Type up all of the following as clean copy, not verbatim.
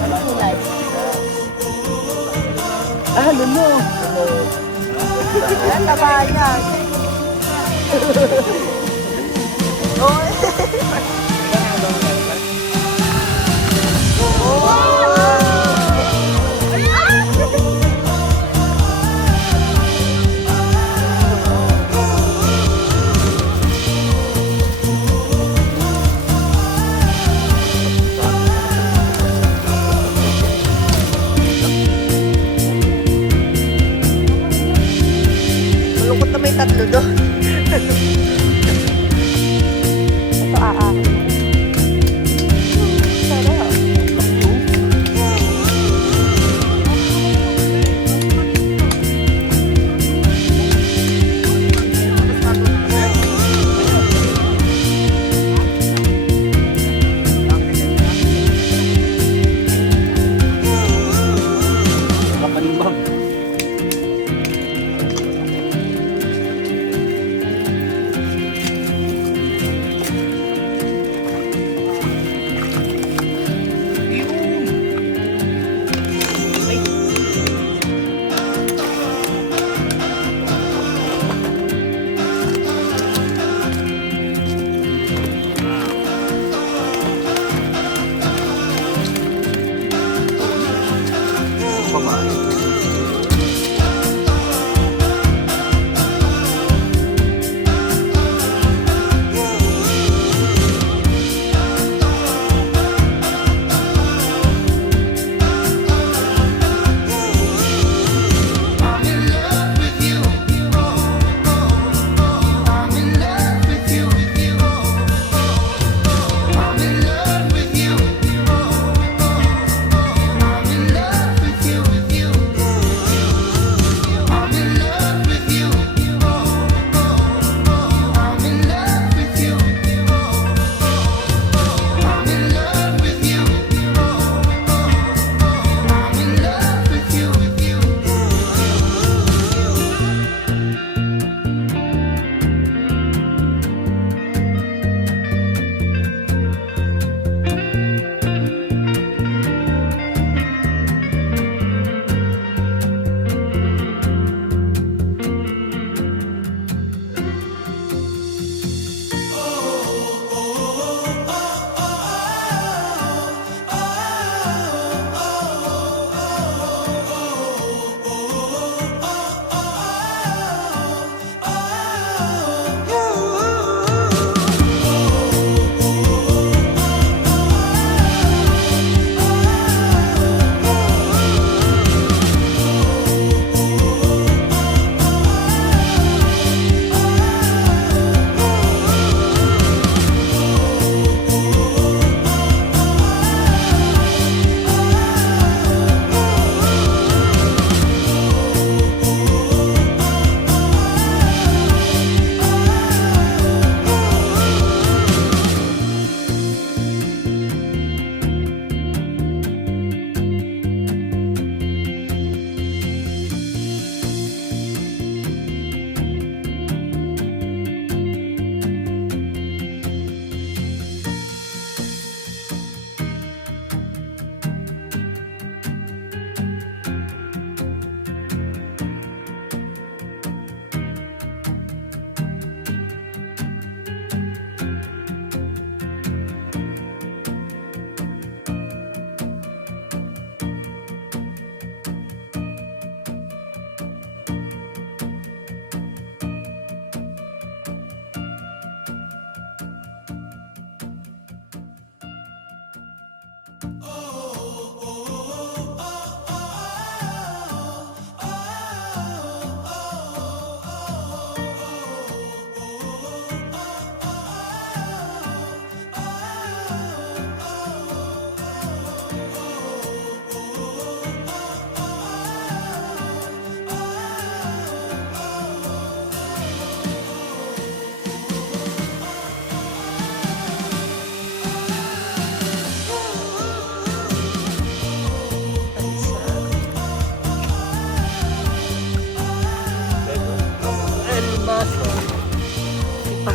kulay. Lunok. Yan, taba yan. Malungkot na may tatlo doon. Ito sarap.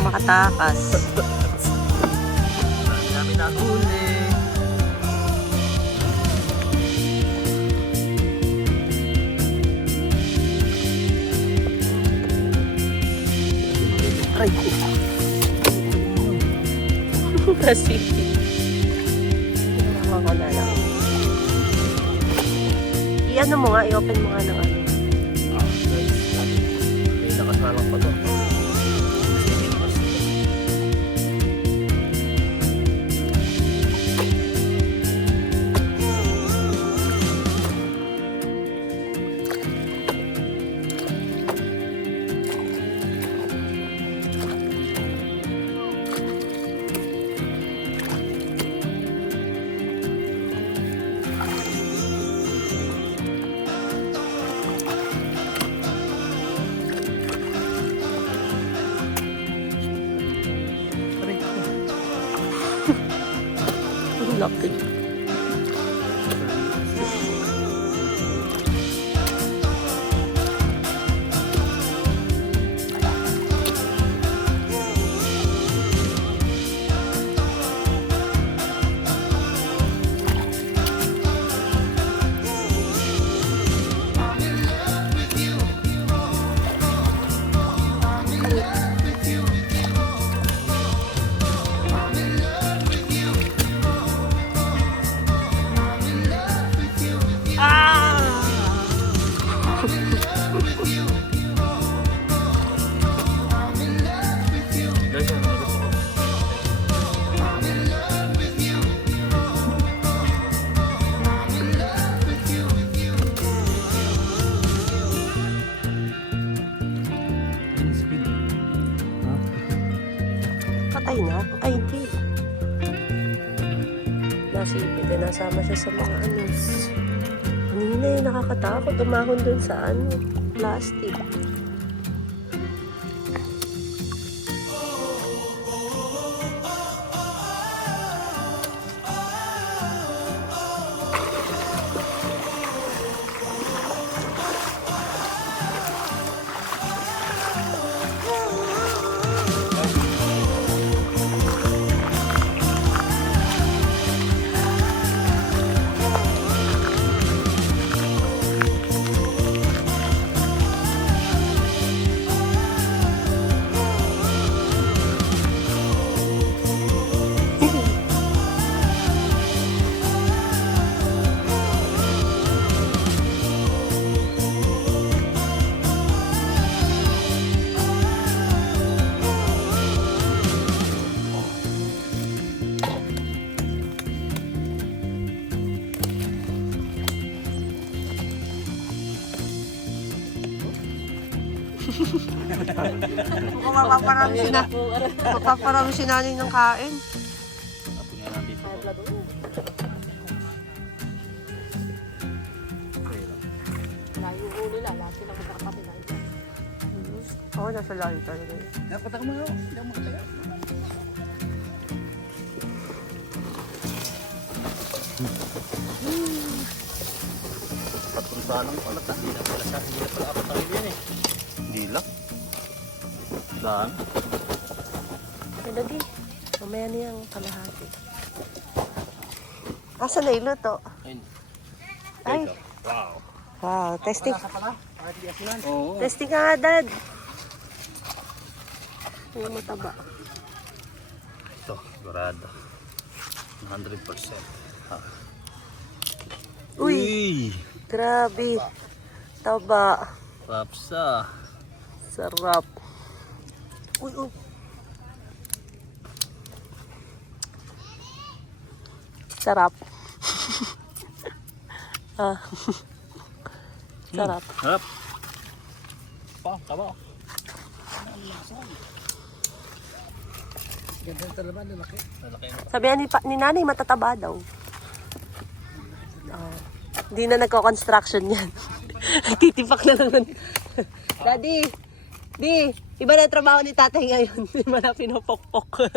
makatakas. Dami na huli. City. Ako na lang. I-ano mo nga, i-open mo nga ng ano. Guys, may nakasalang pa to. Ang laki. Guys, ano gusto ko? Patay na? Ay, hindi. Nasipit na nasama siya sa mga ano. Kanina yung nakakatakot. Umahon dun sa ano, plastic. Mapaparami si nanay ng kain. Tapos nga natin ito. Layo ulo la, lahat sila magkakapilay. Oo, nasa layo talaga yun. Napatak mo yun. Hindi ako makatayo. Patong saan ang pala. Hindi na pala sa hindi na pala apat tayo yan eh. Hindi lang. Saan? Ay, lagi. Mamaya na yung kalahati. Asa na iluto? Ayun. Ay, Wow. wow. Testing. Oo. Testing ka nga, Dad. Yung mataba. Ito, sigurado. 100%. Uy, grabe. Taba. Rapsa. Sarap. Uy, uy. Sarap. Ah. Sarap. Harap. Pa, taba. Ganda talaga, lalaki. Lalaki mo. Sabihan ni nanay, matataba daw. Hindi na nagko-construction yan. Titipak na lang. Daddy, di, iba na trabaho ni tatay ngayon. Iba na pinupokpok.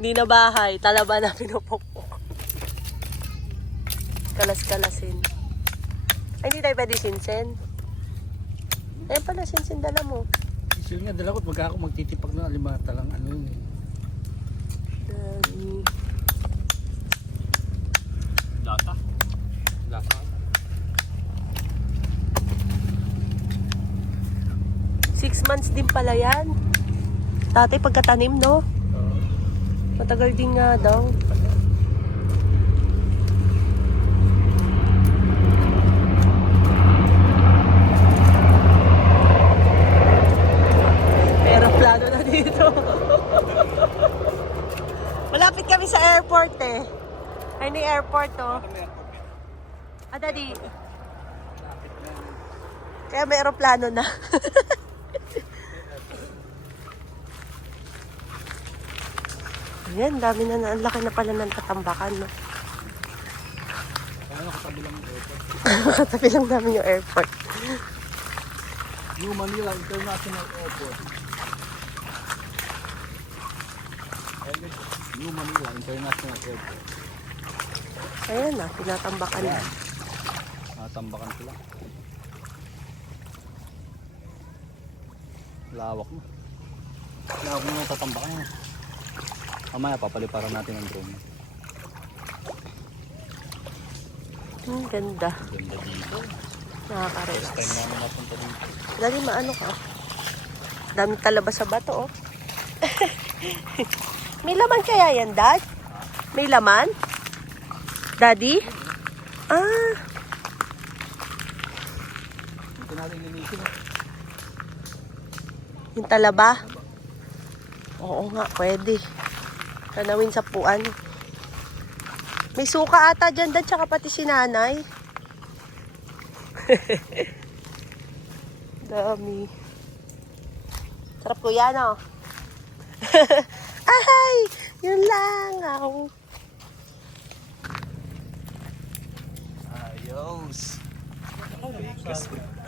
Hindi na bahay. Talaba na pinupokpok. Kalas-kalasin. Ay, hindi tayo pwede sinsen. Ayun pala, sinsen dala mo. Sila nga, dala ko, pagka ako magtitipak na alimata lang, ano yun eh. Dami. Lata. Lata. 6 months din pala yan. Tatay, pagkatanim, no? Matagal din nga daw. Pero plano na dito. Malapit kami sa airport eh. Ay, ni airport oh. Ah, daddy. Kaya may aeroplano na. Ayan, dami na ang laki na pala ng tatambakan, no? Ano, katabi lang yung airport. Katabi lang namin yung airport. New Manila International Airport. New Manila International Airport. Ayan na, tinatambakan na. Natambakan sila. Lawak mo. Lawak mo na tatambakan mo. Mamaya papaliparan natin ang drone. Ganda. Ganda dito. Nakaka-relax. First time namin napunta dito. Dali, maano ka? Dami talaba sa bato, oh. May laman kaya yan, Dad? May laman? Daddy? Ah, Ito natin linisin. yung talaba? Oo nga, pwede. Tanawin sa puan. May suka ata dyan, Dad, tsaka pati si nanay. Dami. Sarap ko yan, oh. Ay! Yun lang, oh. Ayos.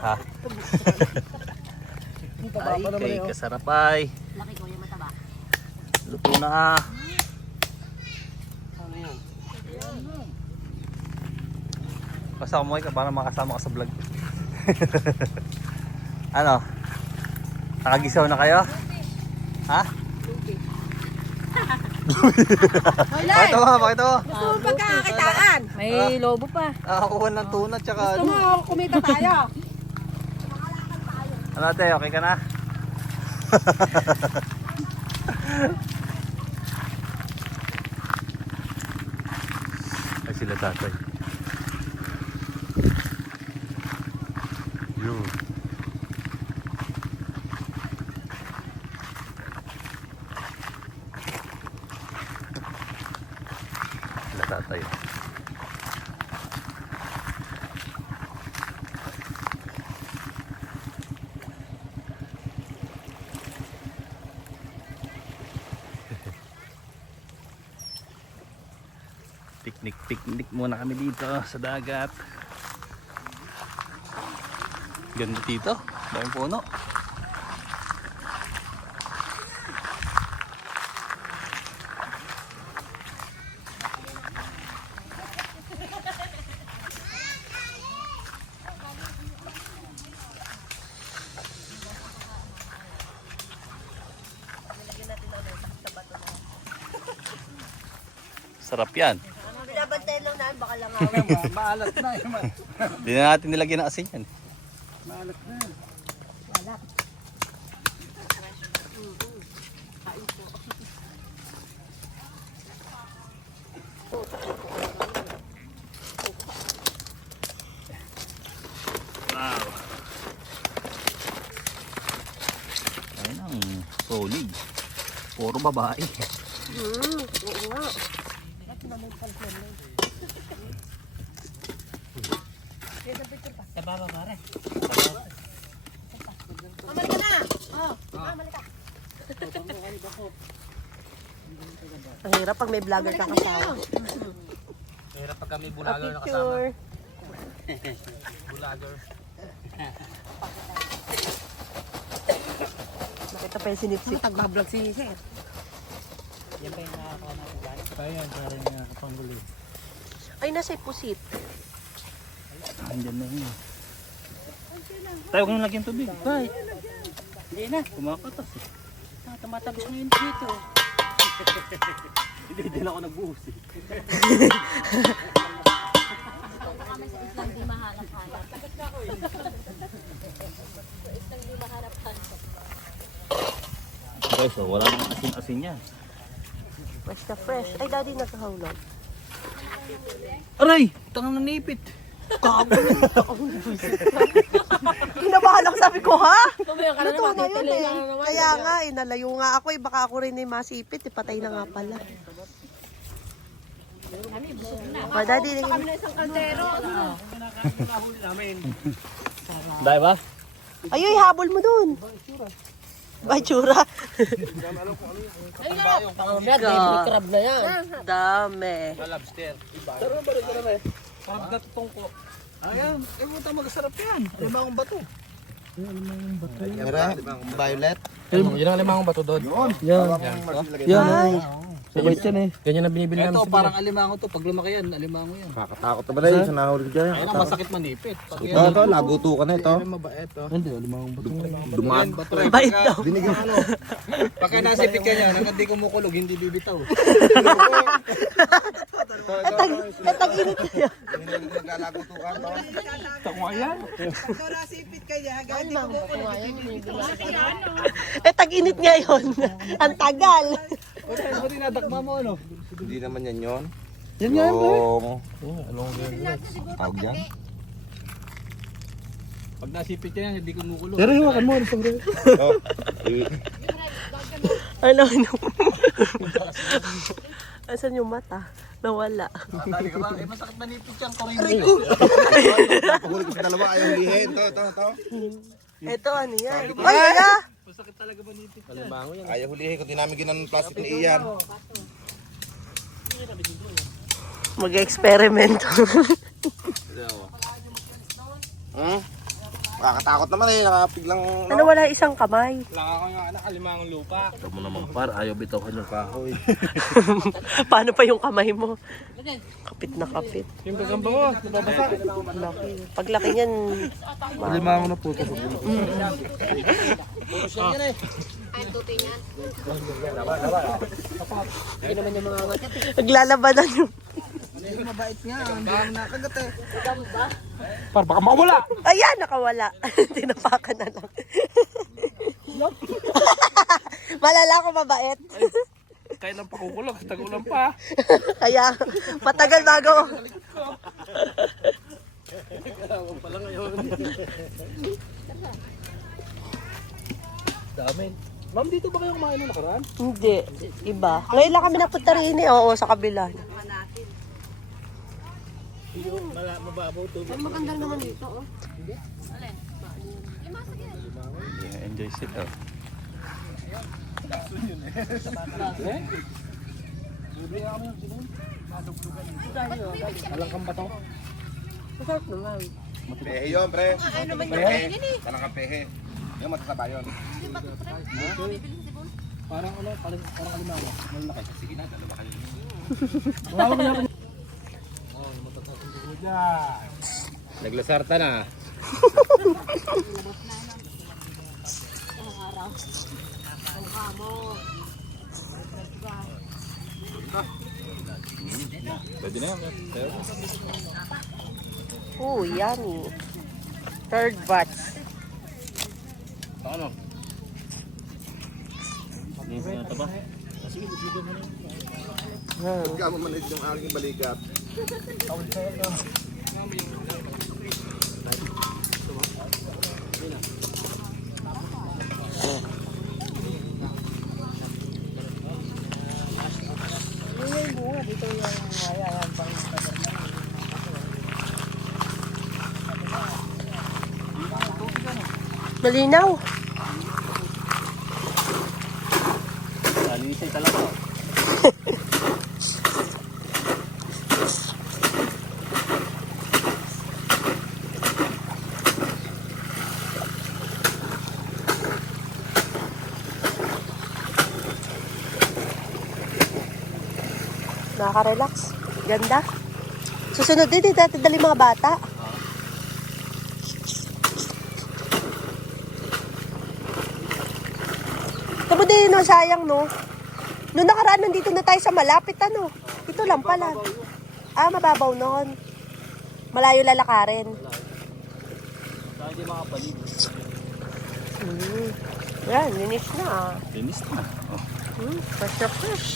Ha? Ay, kay kasarap ay. Laki ko yung mataba. Luto na. Basta kumuhay ka para makasama ka sa vlog. Ano? Nakagisaw na kayo? Ha? Pakita mo, pakita mo. Gusto mo pagkakakitaan? May lobo pa. Nakakuha ng tuna tsaka Gusto mo kumita tayo? ano ate, okay ka na? Ay sila tatay. Yun. Sila tatay. Picnic muna kami dito sa dagat. Ganda dito, daming puno. Sarap yan. Binabantayan lang namin, baka langawan. Maalat na. Hindi na natin nilagyan ng asin yan. Maalat na. Wow. Ayun ang solid. Puro babae. Oo nga. Tababa pare. Amal ka na! Oh, amal ka. Ang hirap pag may vlogger ka kasama. Hirap pag kami A bulaga picture. Bulager. Nakita pa yung sinipsip. Tagbablog si Sir. Yan pa yung nakakawa natin dyan. Kaya parang nakapangguli. Ay, nasa pusit. Andyan na yun. Tayo kung lagyan tubig. Bye. Hindi na. Kumakatas eh. Tumatagos na yun dito. Hindi na ako nagbuhos eh. Kami sa islang di mahanap-hanap. Islang di mahanap-hanap. Okay, so wala nang asin-asin yan. Fresh na fresh. Ay, daddy, nagkahulog. Aray! Tangang nanipit. Kinabahan ako, sabi ko, ha? Mamaya ka na Luto naman, na yun titiloy eh. na naman. Kaya nga, nalayo nga ako eh. Baka ako rin ay masipit. Patay na nga pala. Oh, daddy, Kami na isang kaldero. Dahil ba? ayoy, habol mo dun. Ba, tsura? Mamaya, baby crab na yan. Dami. Lobster. Parang gatong ko. Ayan, puta magsarap yan. Limang bato. Mira, violet. Yun ang limang bato doon. Yan. Ay, Sabay yan eh. Ganyan ang binibili namin Ito, sa parang alimango to. Pag lumaki yan, alimango yan. Kakatakot na ba na yun? Sa nahuli dyan. Ayan ang masakit manipit. Pag Ito, ito, laguto ka na ito. yan mabait, oh. Hindi, limang bato. Dumaan. Bato eh. bait daw. Binigyan ano. Pagka nasipit ka niya, hanggang di kumukulog, hindi bibitaw. Tag-init niya. Naglalaguto ka to. Tag-init nga yun. Ang tagal. Ba't dinadakma mo ano? Hindi naman yan yun. Yan nga yan, pre. Tawag yan. Pag nasipit ka yan, hindi kumukulog. Pero hiwakan mo, ano sa bro? Oh, Ano? Asan yung mata? Nawala. Tali ka ba? Eh, masakit manipit yan. pahuli ko sa dalawa, ayaw hulihin. Ito. Ito, ano yan? Ay, ala! Masakit talaga manipit. Limango yan. Ayaw hulihin kung di namin ginanong plastic ni Ian. Mag-experiment. Nakakatakot naman eh. Nakapiglang... Ano, wala isang kamay. Lang ako yung anak, alimang lupa. Ito mo naman par, ayaw bitaw yung kahoy. Paano pa yung kamay mo? Kapit na kapit. Yung gagamba mo, nababasa. Laki. Paglaki niyan, Limango na po ito. naglalabanan yung... Mabait nga, ang nakagat eh. Par, baka mawala! Ayan, nakawala. Tinapakan na lang. Malala ko mabait. Kaya nang pakukulog, tagulan pa. Kaya, matagal bago. Dami. Ma'am, dito ba kayo kumain ng nakaraan? Hindi, iba. Ngayon lang kami napunta rin eh. Oo, sa kabila. Ang maganda naman dito, oh. Enjoy sit oh. Walang kang bato. Masarap naman. Pehe yun, pre. Pehe. Parang kang pehe. Yung matasaba yun. Parang ano, parang alimango. Malaki. Sige na, dalawa kayo. Naglasarta na. Pwede na yan. Oh, yummy. Third batch. Ano? Hindi na taba. Pagka mamanid yung aking balikat. Malinaw. Lalisay talaga. Nakaka-relax. Ganda. Susunod din, dito natin dali mga bata. Tamo din, no, sayang, no? Noong nakaraan, nandito na tayo sa malapit, ano? Ito lang pala. Ah, mababaw noon. Malayo lalakarin. Saka hindi makapalig. Yan, linis na. Linis na. Oh. Fresh na fresh.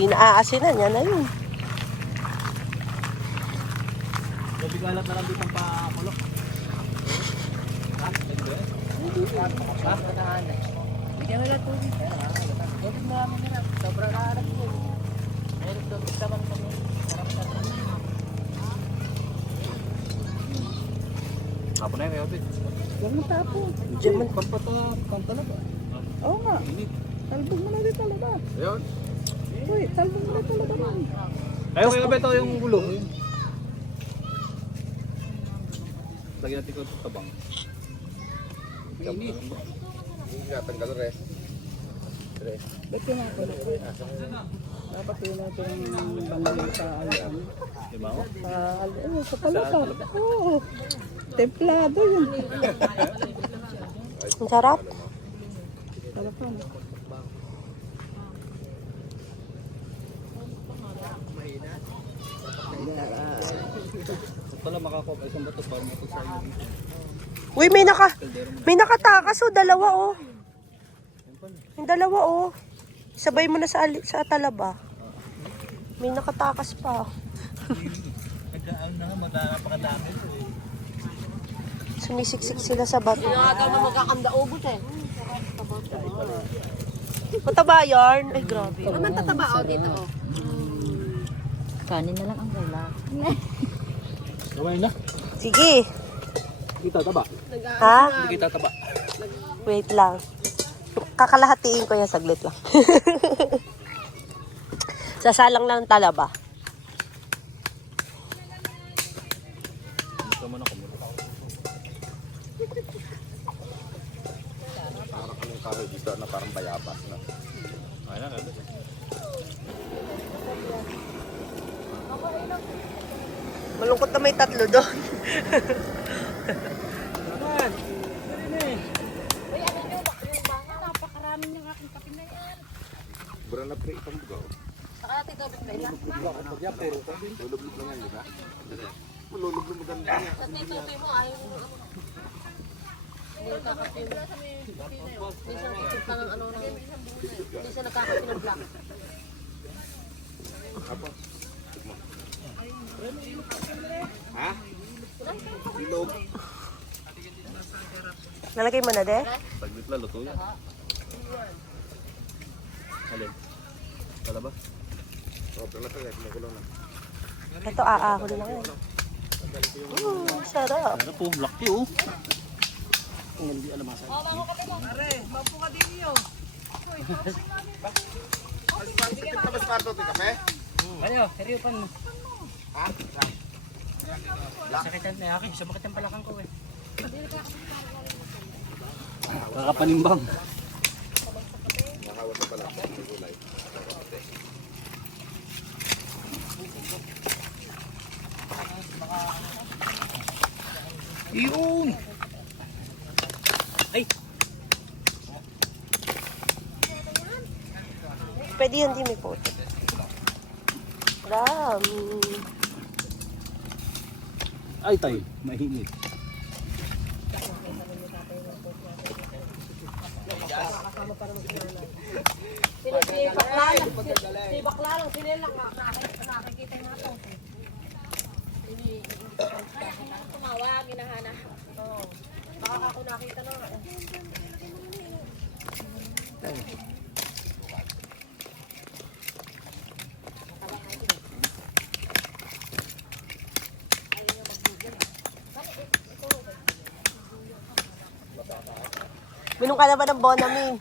Hindi na aasinan. Yan na yun. Gabi-galat na lang dito ang pakulok. Bigyan mo lang tubig. Tubig mo namin na. Sobrang kaarap ko. Meron tubig naman kami. Hapon na yun, kaya Obed. Huwag mo tapo. Diyan man. Pantalaga. Oo nga. Talbog mo na din talaga. Ayun. Uy, talbog mo na talaga man. Ayaw, kaya Obed, ito yung gulong. Lagyan natin ko ito tabang. Hindi natanggal rin. Ba't yung mga pala? Dapat yun natin ang bangay sa alam. Di ba ako? Sa palapa. Oo. Templado yun. Ang sarap. Palapa. Pala makakuha pa isang bato para mato sa inyo dito. Uy, may nakatakas oh. Dalawa oh. Yung dalawa oh. Sabay mo na sa talaba. May nakatakas pa. Nagkaan na nga, napakadami ito eh. Sumisiksik sila sa bato. Nakagaw na magkakanda-ubos eh. Mataba yarn. Ay, grabe. Naman tataba o dito o. Kanin na lang ang kailangan. Gawin na. Sige. Kita taba. Ha? Hindi kita taba. Wait lang. Kakalahatiin ko yan. Saglit lang. Sasalang lang ng talaba. Gusto mo na kumulo. Parang anong kahoy dito na parang bayabas na. Ay na, Obed. Malungkot na may tatlo doon. Napakarami ng aking kape na yan. Bura na pre itong bugaw. Saka natin tubig na yan. Lulublog lang yan, di ba? Lulublog maganda yan. Tapos yung tubig mo ayaw mo. Hindi nakakapi mo. Hindi siya nakikip na ng ano. Hindi siya nakakapi ng black. Ha? Ilog. Nalagay mo na, de? Saglit lang, luto yan. Alin? Talaba? Oh, pero natin, kumukulo na. Ito, aahon lang yan. Sarap. Ano po, laki oh. Hindi alamasa. Mas parto ito kape? Ano, seryo pa mo. Ha? Sakitan na akin, sumakit ang palakang ko eh. Kakapanimbang. Nakawat na pala. Gulay. Iyon! Ay! Pwede yan, di may photo. Dami. Ay tay, mahinit. Si bakla lang, sila lang. Nakakikita yung mga tao. Tumawag, ginahana. Oo. Baka ako nakita na. Minum ka na ba ng Bonaming?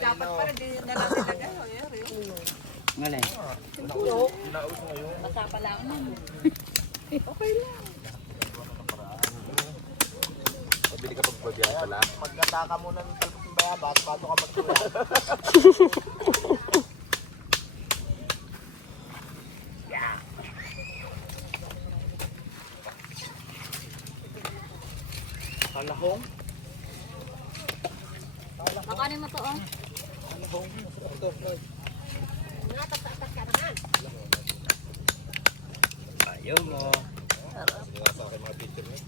Dapat pa rin, din na lang nilagay. Ngayon. Basta pa lang. Pabili ka pagbabiyahe pala. Magkataka muna ng talpok ng bayabas bago ka magtuwa. Kalahong? Makanin mo to, oh. Ayaw mo. Sige nga sa akin mga picture niya.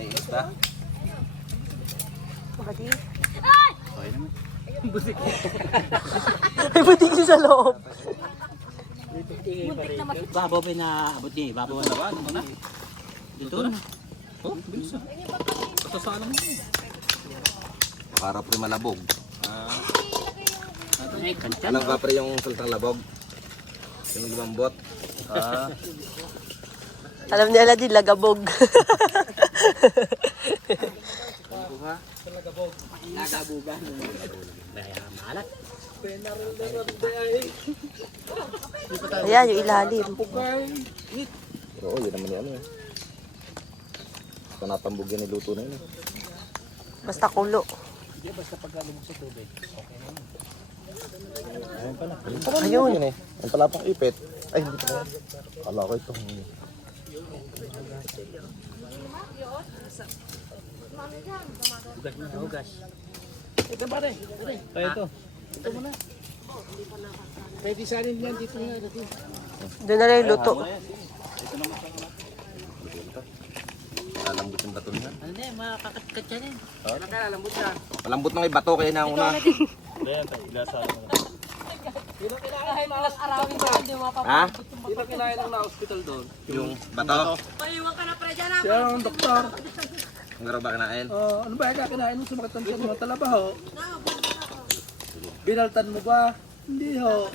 May isda. Baka di. Okay naman. May butik sa loob. Babaw pa na abot niya. Babaw na ba? Ano na? Dito na. Oh, bilis ah. Patasalang mo. Para pre malabog. Ay, kantyan. Alam ba pre yung sultang labog? Yung lumambot. Alam nila din, lagabog. Nagabugan. Malat. Ayan, yung ilalim. Oo, yun naman yung ano eh. Panatambog yan niluto na yun eh. Basta kulo. Basta pagkalubog sa tubig. Ayun. Yun eh. Ang pala pang ipit. Ay, hindi pa. Kala ko ito. Hugas na hugas. Ito pare. Kaya ito. Ito muna. Pwede salin yan dito nga. Doon na lang yung luto. Malambot yung bato niya. Ano na, makakakat yan eh. Malambot na yung bato kaya na una. Ha? Dito kinain ng na-hospital doon. Yung bato? Siya ang doktor. Ang garo ba kinain? Ano ba yung kakinain mo sa mga tansan mo? Talabaho? Binaltan mo ba? Hindi ho.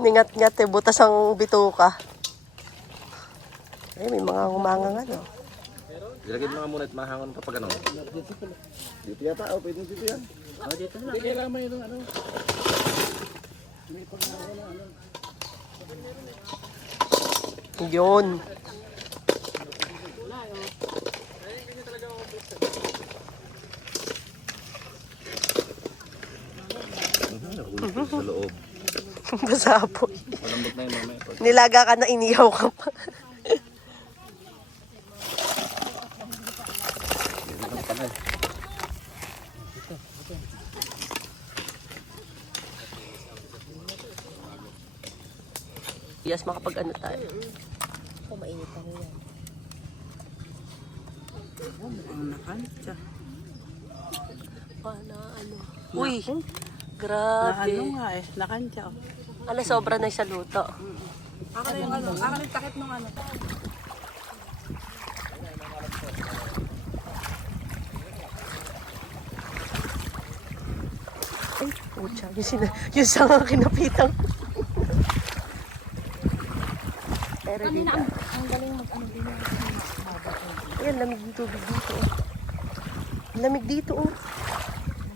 Ningat-ngat eh, butas ang bituka. Ay, may mga humangang ano. Ilagay mo nga muna at mahangon pa pag ano. Dito yata, oh, pwede dito yan. Oh, dito na. Hindi kailangan may ano. Yun. Sa loob. Basapon. Malambot na yung mamaya. Nilaga ka na, iniyaw ka pa. Yes, makapag ano tayo. Mainit pa rin yan. Nakantya. Ano? Uy, grabe. Ano nga eh, nakantya. Ano, sobra na sa luto. Akan yung ano, akan yung takip ng ano. Ay, pucha. Yung sangang kinapitan ko. Pero dito. Ang galing mag-ano din yung Ayan, lamig ng tubig dito. Oh. Lamig dito, oh.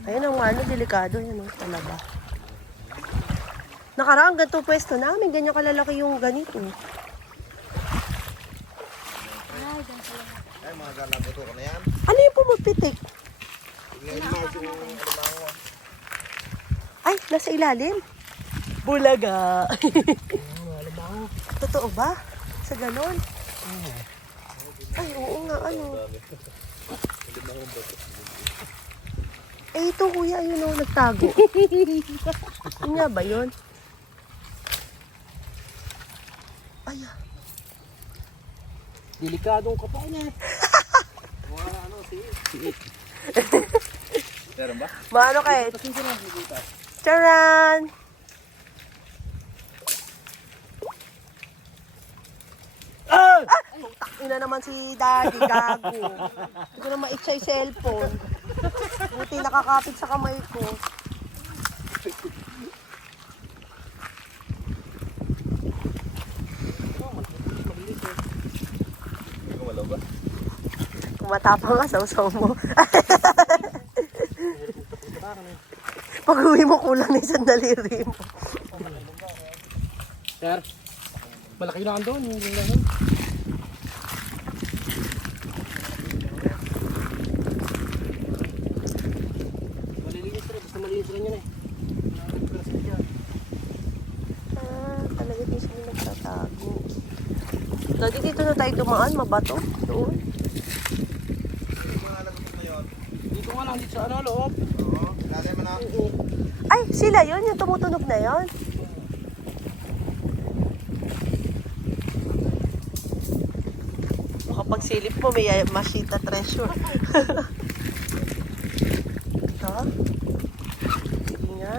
Ayun ang ano, delikado. Yan, oh, talaba. Nakaraang ganito pwesto namin. Ganyan kalalaki yung ganito. Ay, mga galabuto ko na yan. Ano yung pumupitik? Ay, nasa ilalim. Bulaga. Totoo ba? Sa ganon? Ay, oo nga, ano. Eh, ito kuya, ayun o, nagtago. Yun nga ba yun? Ay, Delikadong ka pa niya. Meron ba? maano kayo? Charan! Ah! Ina naman si Daddy, gago. Hindi ko na ma-itch yung cellphone. Buti nakakapit sa kamay ko. Hindi ko malaw ba? Kumatapang ka, sausaw mo. Pag-uwi mo, kulang na isang daliri mo. Sir, malaki na doon. Yung rin malilinis rin. Basta malinis rin yun eh. Talaga din sila nagtatago. Daddy, dito na tayo dumaan, mabato. Doon. Dito nga lang, dito sa ano, loob. Oo, ilalim mo na. Ay, sila yun, yung tumutunog na yun. Kapag silip mo, may Mashita treasure. Ito. Sige nga.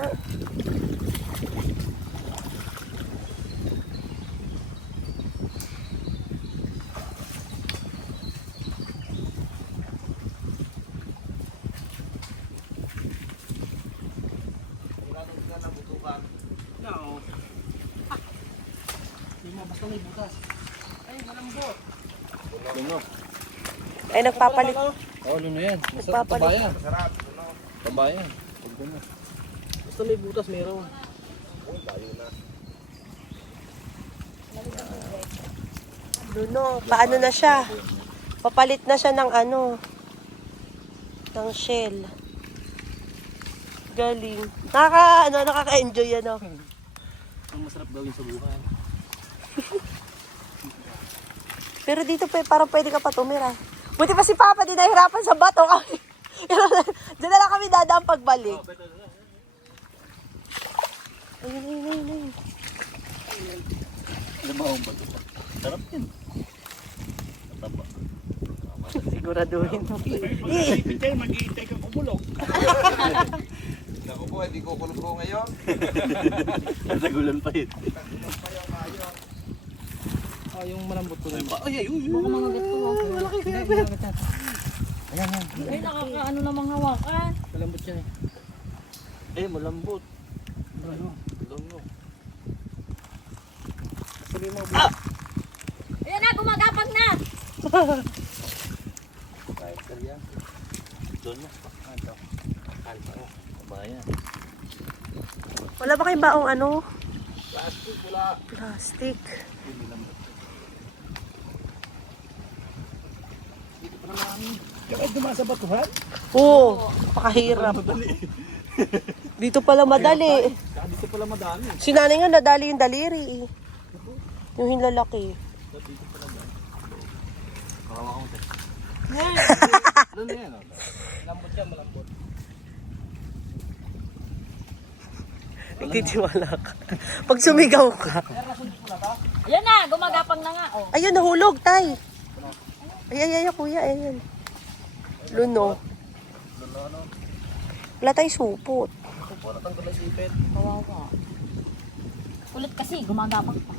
No. Hindi mo, basta may butas. Ay, malambot. Luno. Ay, nagpapalit. Oo, luno yan. Nagpapalit. Tabayan. Tabayan. Pag luno. Basta may butas, meron. Luno, paano na siya? Papalit na siya ng ano, ng shell. Galing. Nakaka-enjoy yan, oh. Ang masarap gawin sa buhay. Pero dito parang pwede ka pa tumira. Buti pa si Papa, di nahirapan sa bato. Diyan na lang kami dadaan pagbalik. Ayun, ayun, ayun, ayun. Lamahong ba ito? Sarap yan. Mataba. Siguraduhin mo. Hindi, mag-iintay ka kumulog. Naku po, hindi ko kulog ko ngayon. Nagulan pa yun. Yung malambot ko na yun. Ay, ay, uy, uy. Baka mga gato. Malaki kaya. Ayan, yan. Ay, nakakaano namang hawakan. Malambot yan eh. Eh, malambot. Ano? Luno. Sabi mo, Ayan na, gumagapag na. kahit kalya. Luno. Ano? Ano? Tabayan. Wala ba kayong baong ano? Plastic, wala. Plastic. Kapag dumaan sa batuhan, Oo, pakahirap. Dito pala madali. Dito pala madami. Si nanay nga nadali yung daliri eh. Yung hinlalaki. Kawawa ko tayo. Luno yan. Malambot yan, malambot. Nagtitiwala ka. Pag sumigaw ka. Ayan na, gumagapag na nga. Oh. Ayun, nahulog, tay. Ay, kuya, ayan. Luno. Wala tayong supot. Kawawa. Kulit kasi, gumagapag pa.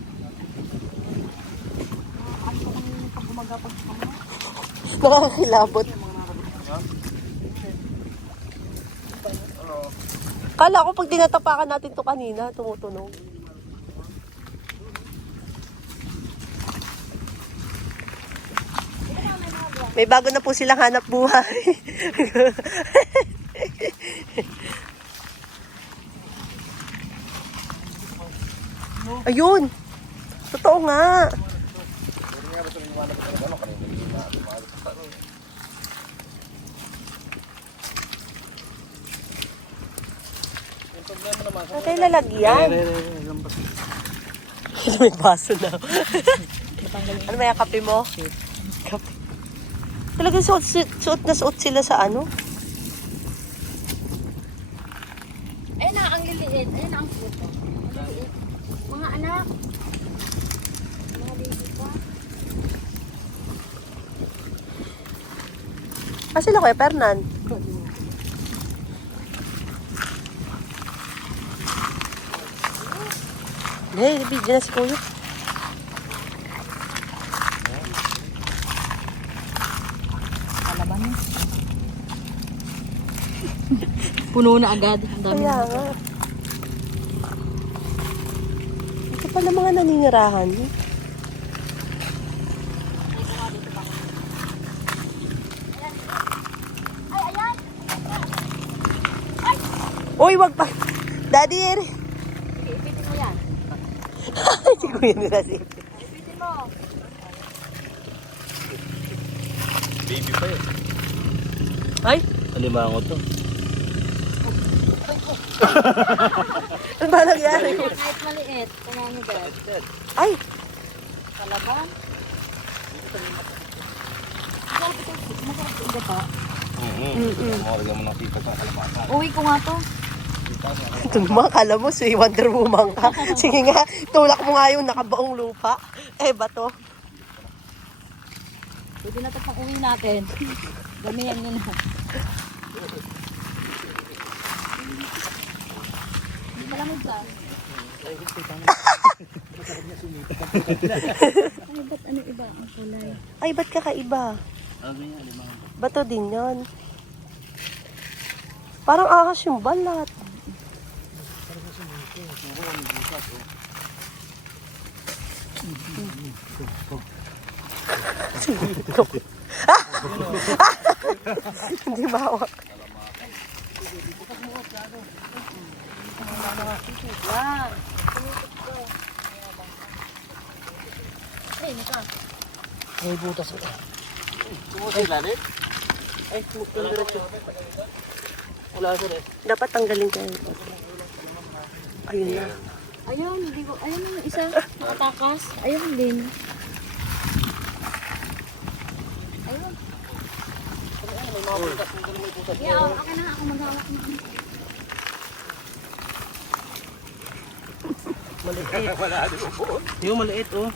Ano ko kung pag gumagapag pa mo? Nakakilabot. Kala ko pag tinatapakan natin to kanina, tumutunog. May bago na po silang hanap buhay. Ayun. Totoo nga. Saan tayo lalagyan? May baso na. Ano may kape mo? Kape. Talagang suot na suot sila sa ano? Ayun na, ang liliit. Ayun na, ang cute. Ang liliit. Mga anak. Mga baby pa. Ah, sila Kuya Fernan. Hey, video na si Kuya. Kalaban niya. Puno na agad. Ang dami. Kaya nga. Ito pala mga naninirahan. Ay, ayan. Uy, wag pa. Daddy, Ipitin mo yan. si Kuya nila si. Ipitin mo. Baby pa yun. Ay, Alimango to. ano ba nangyari? Kahit maliit. Kaya niyo guys. Ay, Kalaban. Masarap ito pa. Makalagyan mo ng tita sa kalabasa. Uwi ko nga to. ito naman, kala mo, si Wonder Woman ka. Sige nga, tulak mo nga yung nakabaong lupa. Eh, bato. Pwede na ito pang uwi natin. Gamihan nyo na. Hindi malamig sa. Ay, ba't ano iba ang kulay? Ay, ba't kakaiba? Bato din yon. Parang ahas yung balat. Hindi bawak. Yan. Ay, naka. May butas ito. Ay, mukong diretso. Wala sir eh. Dapat tanggalin ko. Ayun na. Ayun, hindi ko. Ayun yung isa. Nakatakas. Ayun din. Ayun. Sige, akin na. Ako maghawak na. Yung maliit oh.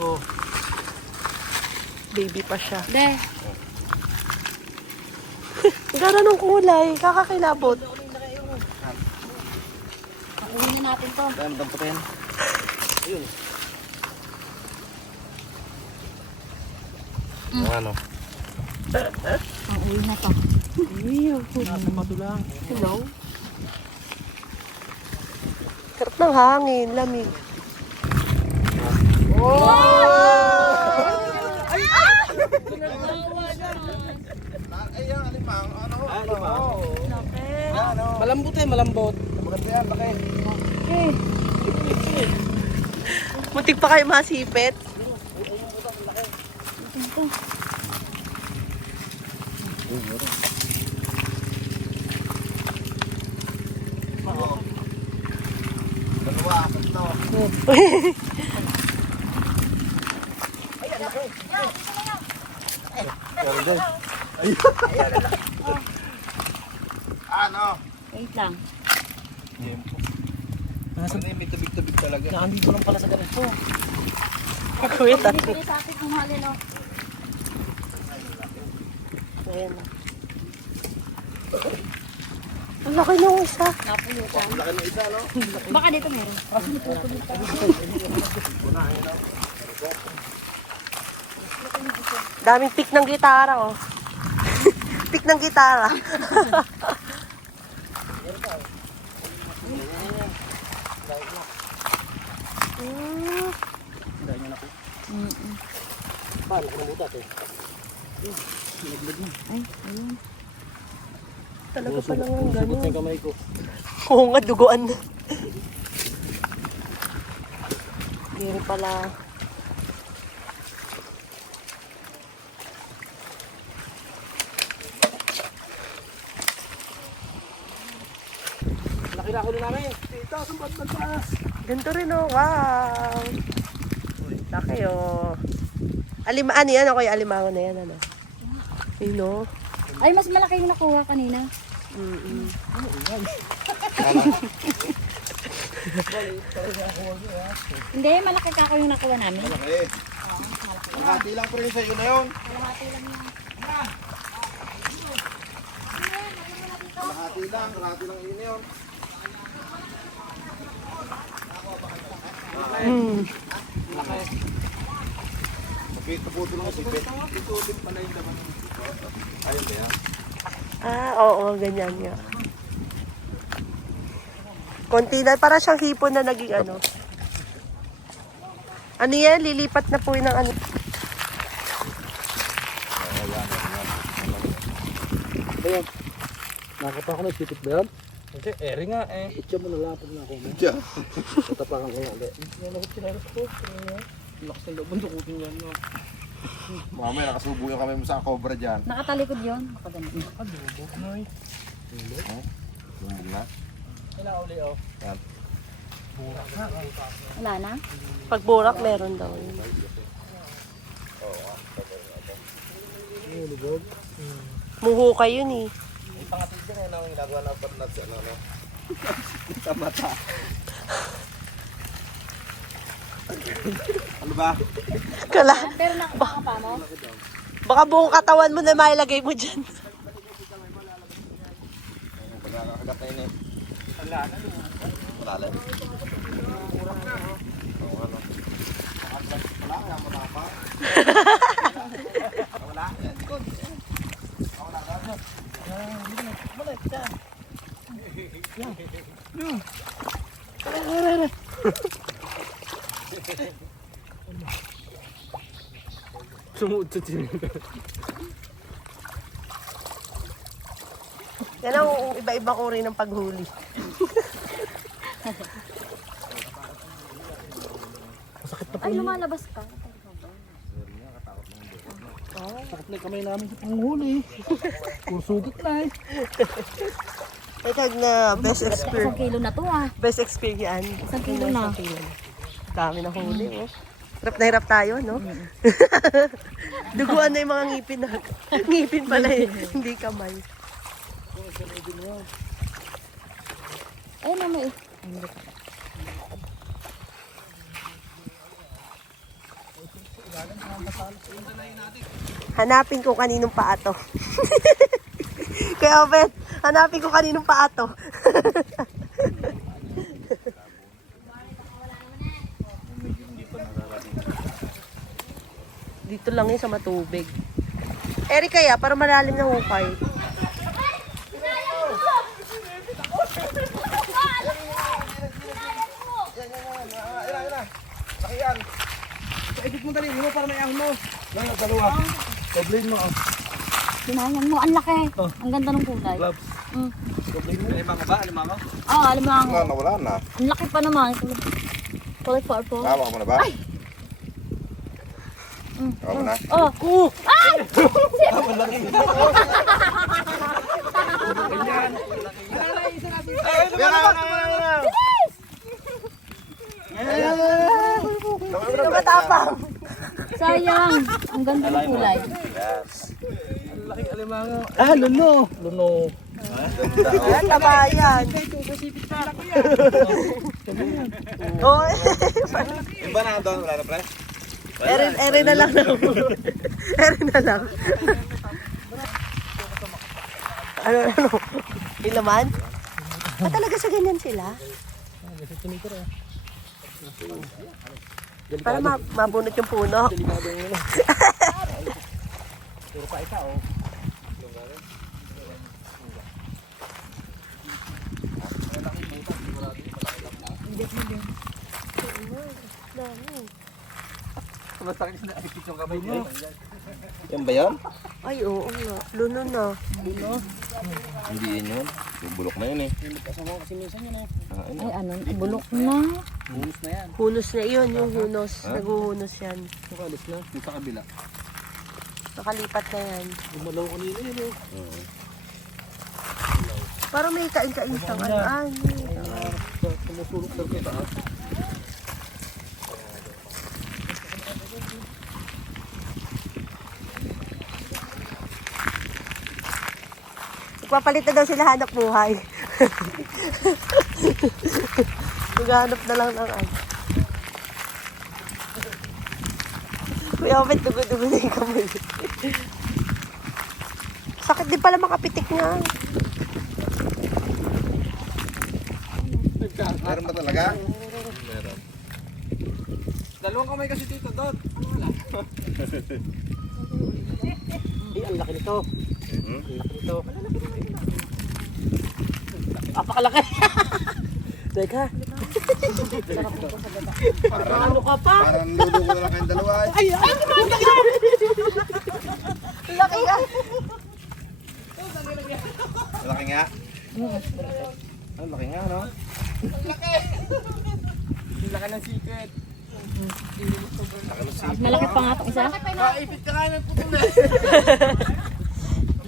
Oh. Baby pa siya. De. Gara ng kulay. Kakakilabot. Uwi na natin to. Kaya magdampatin. Ayun. Ano? Ang uwi na to. Nasa bato lang. Hello? Sarap ng hangin. Lamig. Malambot eh, malambot. Maganda yan, laki. Muntik pa kayo masipit. Ano? Wait lang. May tabig-tabig talaga. Nakandito lang pala sa ganito. Kuya, tatlo. Bibili sa atin ng halin, no? Ayan na. Ang laki nung isa. Napulutan. Baka dito meron. Daming pick ng gitara, oh. Pick ng gitara. Paano ko namutat eh. Ay, ayun. Talaga pa lang ang Subot na gano'n. yung kamay ko. Oo nga, duguan na. Hindi pala. Laki na ako na namin. Dito, sumbat ng taas. Ganito rin, oh. Wow. Laki, oh. Ano yan, ako yung alimango na yan, ano. Ayun, oh. Ay, mas malaki yung nakuha kanina. Hindi, malaki kako yung nakuha namin. Eh. Kalahati lang pa rin sa'yo na yun. Kalahati lang yun yun. Kaputo lang si Bet. Ayun ba yan? Ah, oo, ganyan nga. Konti na, para siyang hipon na naging ano. Ano yan? Lilipat na po yun ng ano. Ayun. Nakapa ako na sipit ba yan? Hindi, eri nga eh. Itya mo nalapag na ako. Diyan. Tatapakan ko nga ulit. Yan ako sinaras ko. Lakas ng loob, dukutin yan. Mamaya nakasubo yung kami mo sa cobra dyan. Nakatalikod yun. Nakaganda. Nakadubok na eh. Lumbog na. Kailan uli oh. Yan. Wala na? Pag burak, meron daw yun. Muhukay yun eh. Yung pangatid dyan eh, nang ginagawa na patnat sa ano. Sa mata. Ano ba? Kala, Pero nakakapa mo? baka buong katawan mo na mailagay mo dyan. Pagkakagat na yun eh. Wala na. Sumutot yun. Yan ang iba-iba ko rin ng paghuli. Ay, lumalabas ka. Sakit na yung kamay namin sa panghuli. Kusugit na eh. Ay, kag na best Isang experience. kilo na to ah. Best experience. Isang kilo na. Isang kilo. Dami na huli, oh. Hirap na hirap tayo, no? Duguan na yung mga ngipin na. Ngipin pala eh, hindi kamay. Ay, mama eh. Hanapin ko kaninong paa to. Kaya, Bet, hanapin ko kaninong paa to. Dito lang yun sa matubig. Eri kaya, para malalim na hukay. Ikot mo dali mo para may ahon mo. Lang, dalawa. Doblin mo. Sinayang mo, ang laki. Ang ganda ng kulay. Gloves. Mm. Alimango ba? Alimango? Oo, alam mo ang... Nawala na. Ang laki pa naman. Kulay purple. Hawak mo na ba? Hawak mo na. Oh! Ay! Sino matapang? Sayang! Ang ganda ng kulay. Ah, luno. Luno. Ayan, tabayan. Oh, Yung ba na doon? Wala na pre? ere na lang. Ere na lang. Ano? Ilaman? Talaga sa ganyan sila? Para mabunot yung puno. Masakit na akit yung kamay mo. Yan ba yan? Ay, oo nga. Luno na. Hindi yun yun. Yung bulok na yun eh. Ay, ano? Bulok na. Hunos na yun, yung hunos. Naguhunos yan. Nakalis na. Yung sa kabila. Nakalipat na yan. Gumalaw kanina yun eh. Parang may kain-kain siyang ano. Tumusulok sa taas. Magpapalit na daw sila hanap buhay. Maghanap na lang ng ano. Kuya, ba't dugo-dugo na yung kamay? Sakit din pala makapitik nga. Meron ba talaga? Dalawang kamay kasi dito, Dot. Eh, ang laki nito. Hmm? Ang laki nito. Apakalaki. Teka. Ano ka pa? Parang lulo ko na lang kayong dalawa eh. Laki nga. Laki nga. Ang laki nga, no? Laki ng sikat. Malaki pa nga itong isa. Kaipit ka nga ng puto na.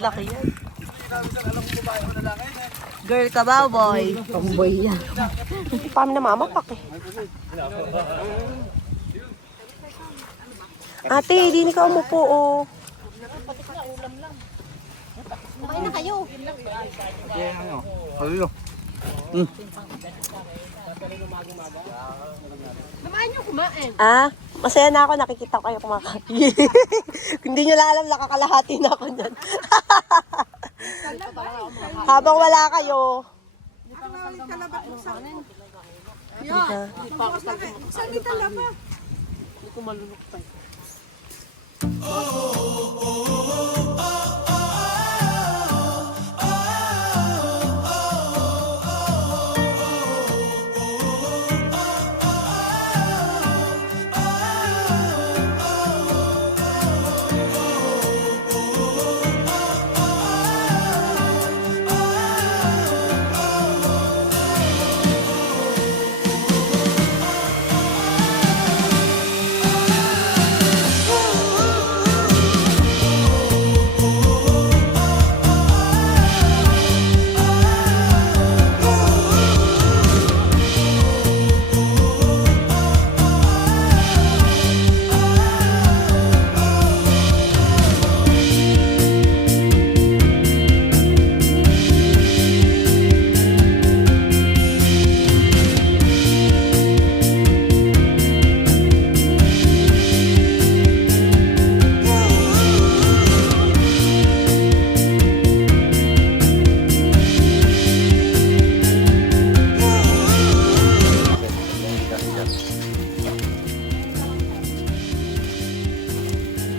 Laki yan. Girl ka ba, boy? Tomboy yan. Paano na mamapak eh? Ate, di ka umupo oh. Kumain na kayo. Halilo. Kumain nyo, kumain. Ah, masaya na ako, nakikita ko kayo kumakain. Hindi nyo lang alam, nakakalahati na ako dyan. Habang wala kayo. Hindi ko malunok pa.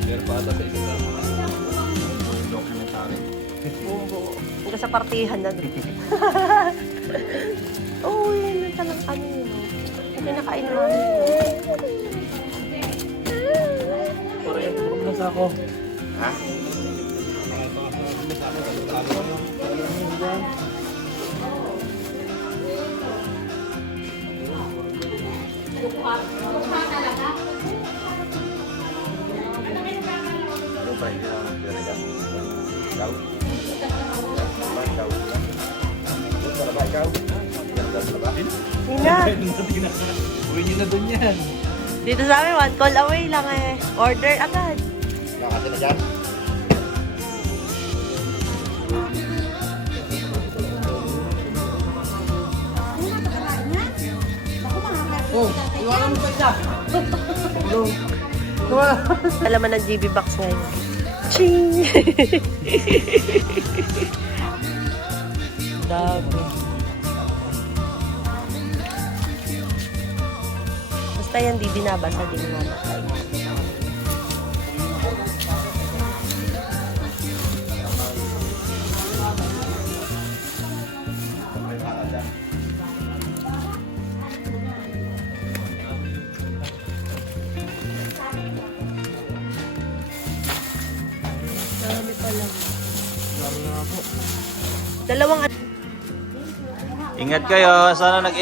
Meron pa ata sa isang lang. Documentary. Hanggang sa partihan na doon. Oo, yun na talang ano yun. Ito nakain namin. Parang turog na sa ako. Ha? Ano ba hindi na talaga? Ikaw? Ikaw? Doon ka na ba ikaw? Doon ka na ba? Nina, Uwi niyo na doon yan. dito sa amin, one call away lang eh. Order agad. Nakati na dyan? Oh, iwanan mo pa isa. Alaman ng GB box ngayon. Ching! Dami. Basta yan, di binabasa, di binamatay. Dami pa lang. Dalawang Ingat kayo. Sana nag...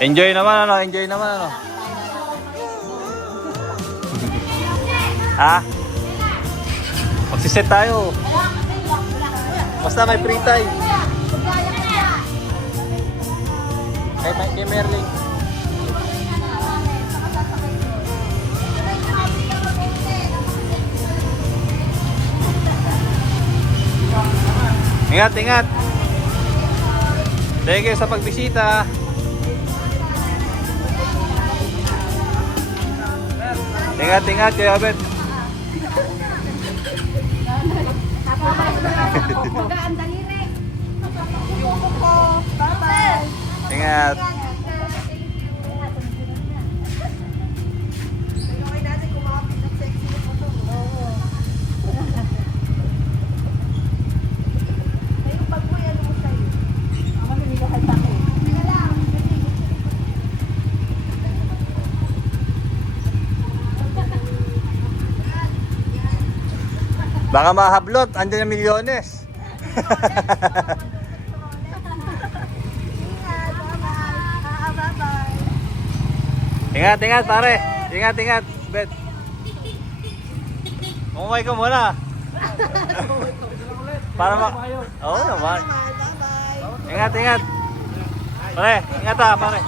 Enjoy naman ano, enjoy naman ano. Ha? Magsiset tayo. Basta may free time. Kay Merling. Ingat, ingat. Thank you sa pagbisita. Ingat, ingat Kuya Abet. Ingat. Baka mahablot, andyan na milyones. Ingat, ingat pare. Ingat, ingat. Bet. Umay ka muna. Para ma... Oo naman. Ingat, ingat. Pare, ingat ha, pare.